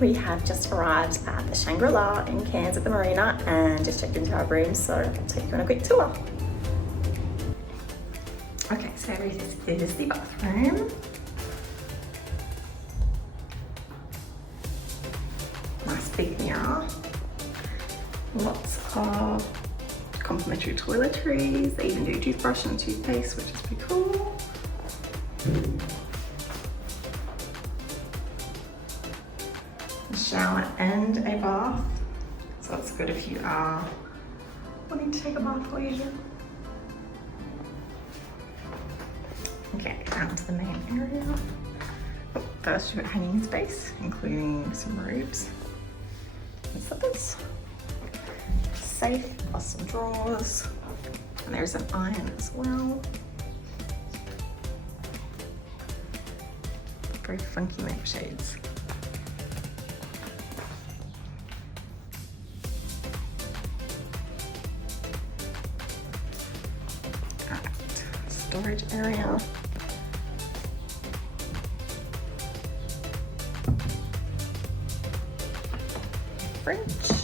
we have just arrived at the Shangri-La in Cairns at the Marina and just checked into our rooms, so I'll take you on a quick tour. Okay, so this is the bathroom. Nice big mirror. Lots of complimentary toiletries. They even do toothbrush and toothpaste, which is pretty cool. A shower and a bath. So that's good if you are wanting to take a bath while you're here. Okay, down to the main area. Oh, first you've got hanging space, including some robes and slippers. Safe plus some drawers, and there's an iron as well. Very funky lampshades. Alright, storage area. Fridge.